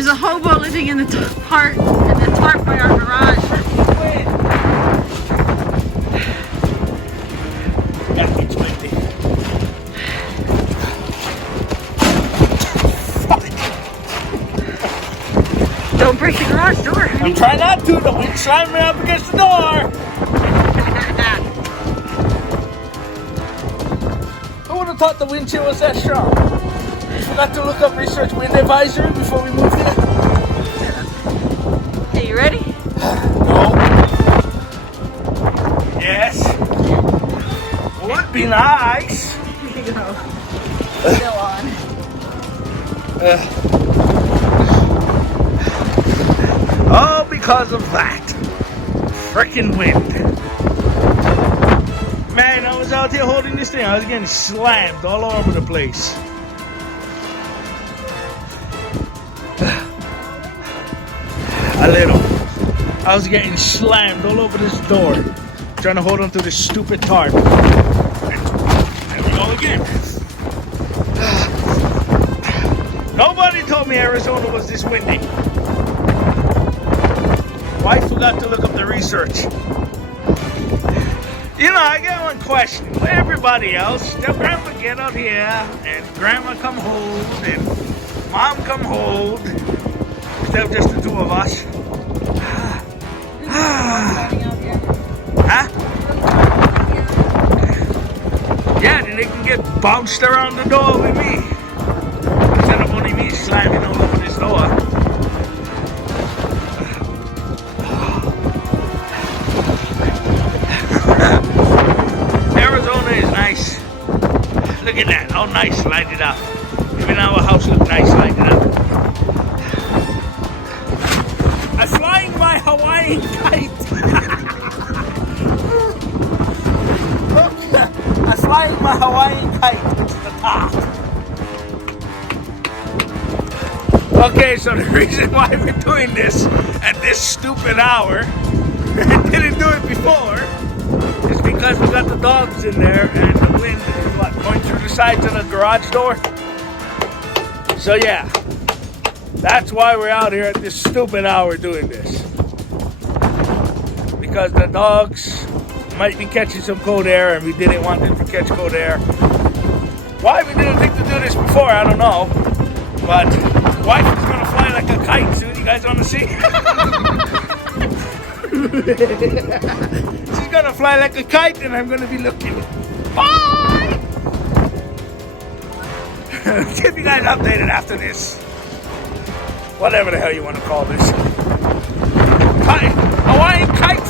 There's a hobo living in the tarp by our garage. Gotta be 20. Don't break the garage door. I'm trying not to. The wind's slamming me up against the door. Who would have thought the wind chill was that strong? We forgot to look up research wind advisory before we moved in. Are you ready? No. Yes. Would be nice. Here you go. Still on. All because of that frickin' wind. Man, I was out here holding this thing. I was getting slammed all over the place. A little. I was getting slammed all over this door, trying to hold on to this stupid tarp. There we go again. Nobody told me Arizona was this windy. Wife forgot to look up the research. You know, I got one question. Everybody else, their grandpa get out here, and grandma come hold, and mom come hold, instead of just the two of us. Huh? Yeah, then they can get bounced around the door with me. Instead of only me slamming all over this door. Arizona is nice. Look at that, how nice lighted up. Even our house looks nice lighted up. I'm flying my Hawaiian kite. Look, I'm flying my Hawaiian kite to the top. Okay, so the reason why we're doing this at this stupid hour, I didn't do it before, is because we got the dogs in there and the wind is going through the sides of the garage door. So yeah, that's why we're out here at this stupid hour doing this. Because the dogs might be catching some cold air and we didn't want them to catch cold air. Why we didn't think to do this before, I don't know. But wife is gonna fly like a kite soon. You guys wanna see? She's gonna fly like a kite and I'm gonna be looking. Bye! Keep you guys updated after this. Whatever the hell you want to call this. Hawaiian kite